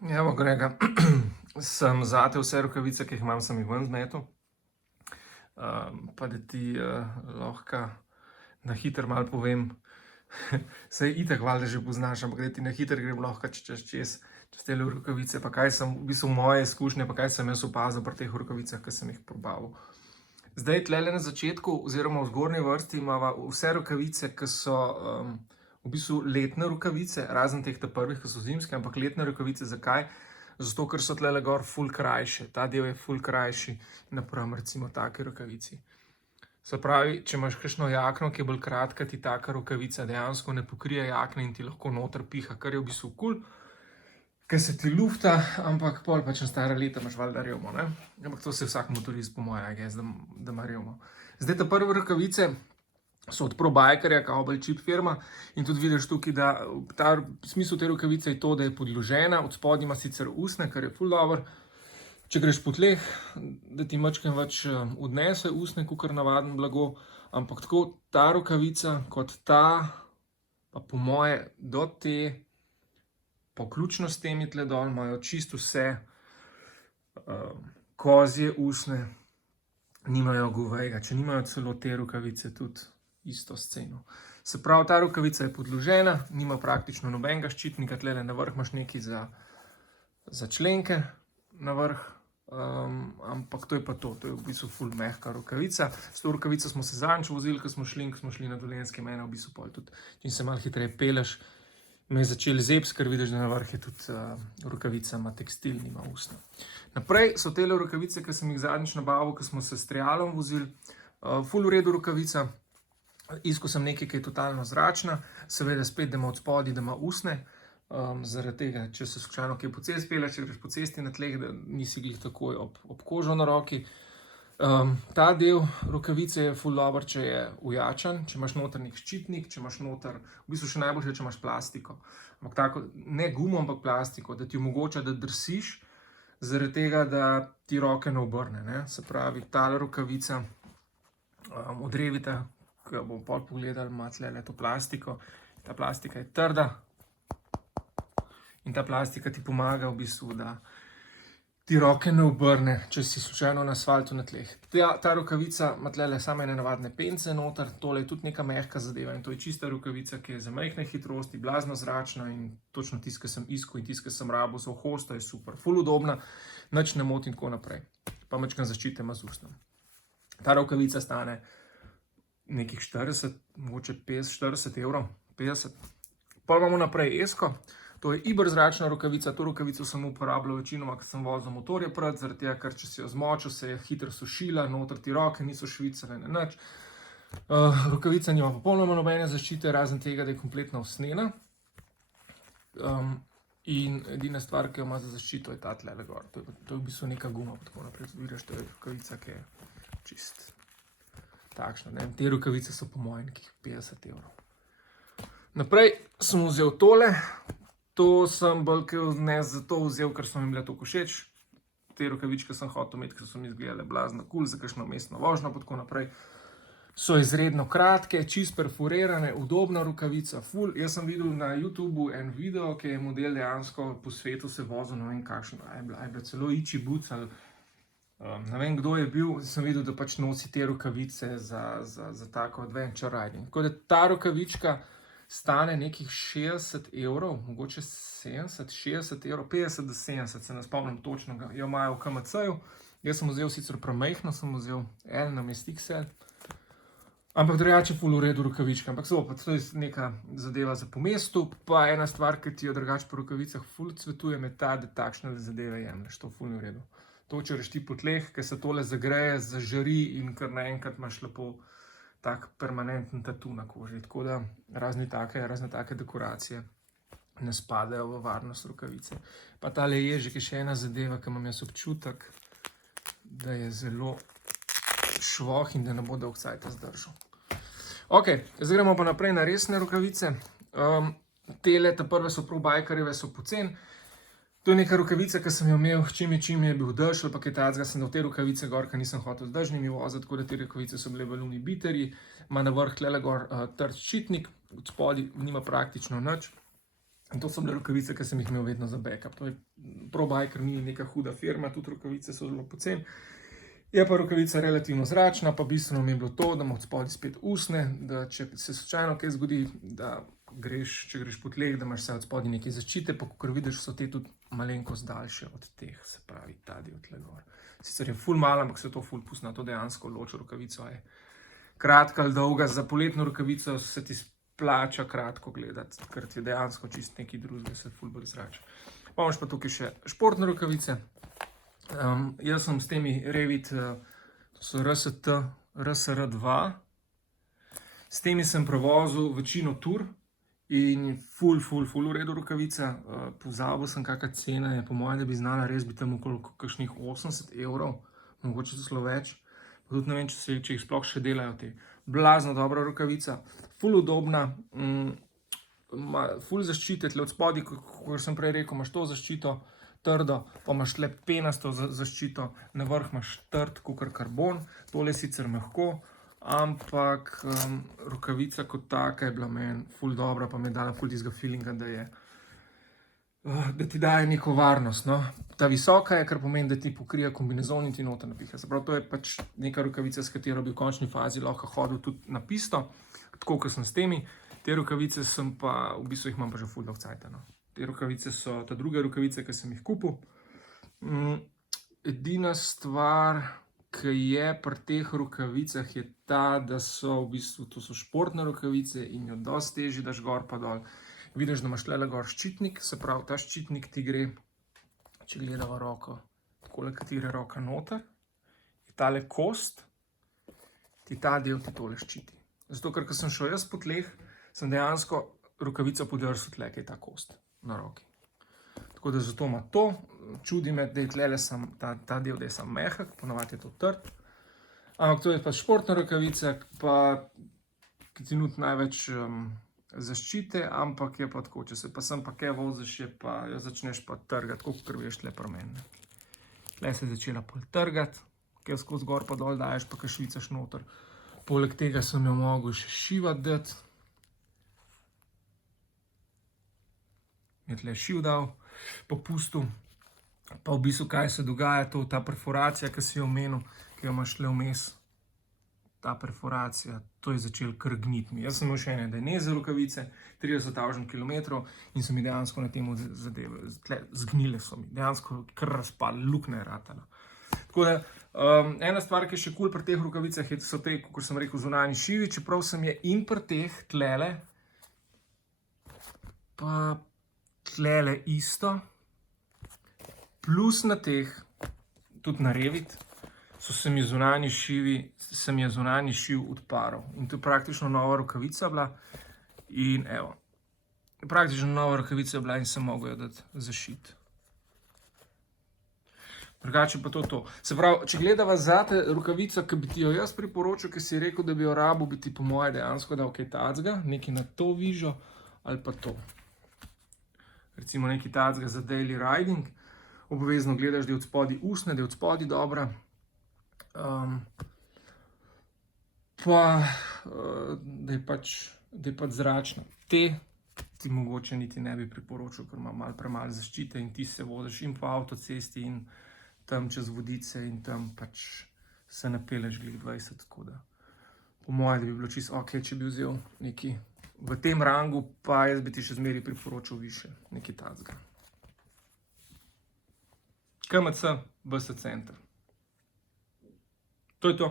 Evo, Grega, sem zate vse rokavice, ki jih imam, sem jih ven zmetel. Pa da ti lahko na hitro malo povem, saj itak valjda že poznaš, ampak da ti na hitro grem lahko čez te rokavice, pa kaj sem, v bistvu moje izkušnje, pa kaj sem jaz opazil pri teh rokavicah, ki sem jih probal. Zdaj, tlele na začetku, oziroma v zgornji vrsti, imamo vse rokavice, ki so v bistvu letne rokavice, razen teh prvih, ki so zimske, ampak letne rokavice. Zakaj? Zato, ker so tlele gor ful krajše. Ta del je ful krajši napram recimo take rokavici. Se pravi, če imaš kakšno jakno, ki je bolj kratka, ti taka rokavica dejansko ne pokrije jakne in ti lahko noter piha, kar je v bistvu kul, ker se ti lufta, ampak pol pač na stara leta imaš valjda revmo, ne? Ampak to se vsak motorist po moje, da ima revmo. Zdaj, te prve rokavice so od ProBikerja, Cowboy Chip firma, in tudi vidiš tukaj, da smisel te rokavice je to, da je podložena, od spodnji ima sicer usne, kar je ful dobro. Če greš po tleh, da ti mačkam več odnese usne, kakor navaden blago, ampak tako ta rokavica kot ta, pa po moje do te, poključno s temi tle dol, imajo čisto vse kozje usne, nimajo govejega, če nimajo celo te rokavice tudi isto sceno. Se pravi, ta rokavica je podložena, nima praktično nobenega ščitnika, tlele na vrh imaš nekaj za členke na vrh, ampak to je pa to je v bistvu ful mehka rokavica. S to rokavico smo se zadnjič vozili, ko smo šli na Dolenjske, mene v bistvu pol tudi, če se malo hitreje peleš, me je začel zebs, ker vidiš, da na vrh je tudi rokavica, ima tekstil, nima usna. Naprej so tele rokavice, ki sem jih zadnjič nabavil, ko smo se s trialom vozili, ful v redu rokavica. Iskal sem nekaj, ki je totalno zračna, seveda spet, da ima od spodaj, da ima usne, zaradi tega, če se slučajno kje po cesti peleš, če greš po cesti na tleh, da nisi glih takoj ob kožo na roki. Ta del rokavice je ful dober, če je ujačan, če imaš noter nek ščitnik, če imaš noter, v bistvu še najboljše, če imaš plastiko. Ampak tako, ne gumo, ampak plastiko, da ti omogoča, da drsiš, zaradi tega, da ti roke ne obrne, ne. Se pravi, tale rokavica od Revita, ki jo bomo pol pogledali, ima tlele to plastiko. Ta plastika je trda in ta plastika ti pomaga v bistvu, da ti roke ne obrne, če si slučajno na asfaltu na tleh. Ta rokavica ima tlele samo ene navadne pence noter, tole je tudi neka mehka zadeva in to je čista rokavica, ki je za majhne hitrosti, blazno zračna in točno tisto, ki sem iskal in tisto, ki sem rabil, za hosta je super, ful udobna, nič ne moti in tako naprej. Pa mačkam zaščite ima z usnom. Ta rokavica stane nekih 40, mogoče 50-40 evrov, 50. Pa imamo naprej Esko, to je Iber zračna rokavica, to rokavico sem uporabljal večinoma, ko sem vozil motorje pred, zaradi tega, ker če si jo zmočil, se je hitro sušila, noter ti roke niso švicale, nič. Rokavica nima popolnoma nobene zaščite, razen tega, da je kompletno usnjena. In edina stvar, ki jo ima za zaščito, je ta tlele gor. To je v bistvu neka guma, pa tako naprej. Vidiš, to je rokavica, ki je čist takšna, ne. Te rokavice so po mojem nekih 50 evrov. Naprej sem vzel tole. To sem bolj ne zato vzel, ker so mi bile toliko všeč. Te rokavičke sem hotel imeti, ker so mi izgledale blazno kul, za kakšno mestno vožnjo, pa tako naprej. So izredno kratke, čist perforirane, udobna rokavica, ful. Jaz sem videl na YouTubeu en video, ki je model dejansko po svetu se vozil, ne vem kakšno, je bila celo Ichi Boots ali ne vem, kdo je bil, sem videl, da pač nosi te rokavice za tako adventure riding. Tako da ta rokavička stane nekih 60 evrov, mogoče 70, 60 evrov, 50 do 70, se ne spomnim točno, jo imajo v KMC-ju. Jaz sem vzel sicer premajhno, sem vzel L namesto XL, ampak drugače ful v redu rokavička, ampak so pa to je neka zadeva za po mestu, pa ena stvar, ki ti jo drugače po rokavicah ful cvetujem, je ta, da takšne zadeve jemlješ, to ful ni v redu. To, če greš ti po tleh, ker se tole zagreje, zažari in kar naenkrat imaš lepo tak permanenten tatu na koži. Tako da razne take dekoracije ne spadajo v varnost rokavice. Pa tale ježik je še ena zadeva, ki imam jaz občutek, da je zelo švoh in da ne bo dolgo cajta zdržal. Ok, zdaj gremo pa naprej na resne rokavice. Tele, te prve so ProBikerjeve, so poceni. To je neka rokavica, ki sem jo imel, čim je bil dež ali pa kaj takega, sem dal te rokavice gor, ker nisem hotel z dežnimi voziti, tako da te rokavice so bile baluni biterji, ima na vrh tlele gor trd ščitnik, od spodaj nima praktično nič. In to so bile rokavice, ki sem jih imel vedno za backup. To je ProBiker, ni neka huda firma, tudi rokavice so zelo poceni. Je pa rokavica relativno zračna, pa bistveno mi je bilo to, da ima od spodaj spet usne, da če se slučajno kaj zgodi, da če greš po tleh, da imaš vse od spodaj nekaj zaščite, pa kakor vidiš, so te tudi malenkost daljše od teh, se pravi ta del tle gor. Sicer je ful malo, ampak se to ful pusna, to dejansko loči rokavico, je kratka ali dolga. Za poletno rokavico se ti splača kratko gledati, ker ti je dejansko čist nekaj drugega, se ful bolj zrača. Pa imaš pa tukaj še športne rokavice. Jaz sem s temi Revit, to so RST, RSR2, s temi sem prevozil večino tur in ful v redu rokavica. Pozabil sem, kakšna cena je, po mojem, da bi znala res biti tam okoli kakšnih 80 €, mogoče celo več. Pa tudi ne vem, če jih sploh še delajo te. Blazno dobra rokavica, ful udobna, ful zaščite, tle od spodaj, kot sem prej rekel, imaš to zaščito, trdo, pa imaš tle penasto zaščito, na vrh imaš trd, kakor karbon, tole je sicer mehko, ampak rokavica kot taka je bila meni ful dobra, pa mi je dala ful tistega feelinga, da ti daje neko varnost, no. Ta visoka je, kar pomeni, da ti pokrije kombinezon in ti noter napiha. Se pravi, to je pač neka rokavica, s katero bi v končni fazi lahko hodil tudi na pisto, tako kot sem s temi. Te rokavice sem pa, v bistvu jih imam pa že ful dolgo cajta, no. Te rokavice so ta druge rokavice, ki sem jih kupil. Edina stvar, ki je pri teh rokavicah, je ta, da so v bistvu, to so športne rokavice in jo dosti težje daš gor pa dol. Vidiš, da imaš tle gor ščitnik, se pravi, ta ščitnik ti gre, če gledava roko, takole, katera roka noter, je tale kost, ti ta del ti tole ščiti. Zato, ker ko sem šel jaz po tleh, sem dejansko rokavico podrsil tle, kaj je ta kost na roki. Tako da zato ima to, čudi me, da je tlele ta del, da je sam mehak, ponavadi je to trd. Ampak to je pa športna rokavica, pa ki ti nudi največ zaščite, ampak je pa tako, če se pa sem pa kaj voziš, jo začneš pa trgati, tako kot veš tle pri meni. Tle se je začela pol trgati, kaj skozi gor pa dol daješ, pa kaj švicaš noter. Poleg tega sem jo mogel še šivati dati. Je tle šiv dal, popustil, pa v bistvu kaj se dogaja, ta perforacija, ki si jo omenil, ki jo imaš tle vmes, ta perforacija, to je začelo kar gniti mi. Jaz sem imel še ene Dainese rokavice, 30.000 km in so mi dejansko na temu zadeve, tle zgnile so mi, dejansko kar razpadle, luknja je ratala. Tako da, ena stvar, ki je še kul pri teh rokavicah, so te, kot sem rekel, zunanji šivi, čeprav sem je in pri teh tlele, pa tlele isto, plus na teh, tudi na Revit, se mi je zunanji šiv odparal. In to je praktično nova rokavica bila. In evo, praktično nova rokavica je bila in sem mogel jo dati zašiti. Drugače pa to. Se pravi, če gledava zate rokavico, ki bi ti jo jaz priporočil, ki si rekel, da bi jo rabil, bi ti po moje dejansko dal kaj tacga, nekaj na to vižo ali pa to. Recimo nekaj tacga za daily riding, obvezno gledaš, da je od spodaj usne, da je od spodaj dobra. Pa, da je pač zračna. Te ti mogoče niti ne bi priporočil, ker ima malo premalo zaščite in ti se voziš in po avtocesti in tam čez Vodice in tam pač se napeleš glih 20, tako da po moje, da bi bilo čisto ok, če bi vzel nekaj v tem rangu, pa jaz bi ti še zmeraj priporočil više, nekaj tacga. KMC, BS Center. To je to.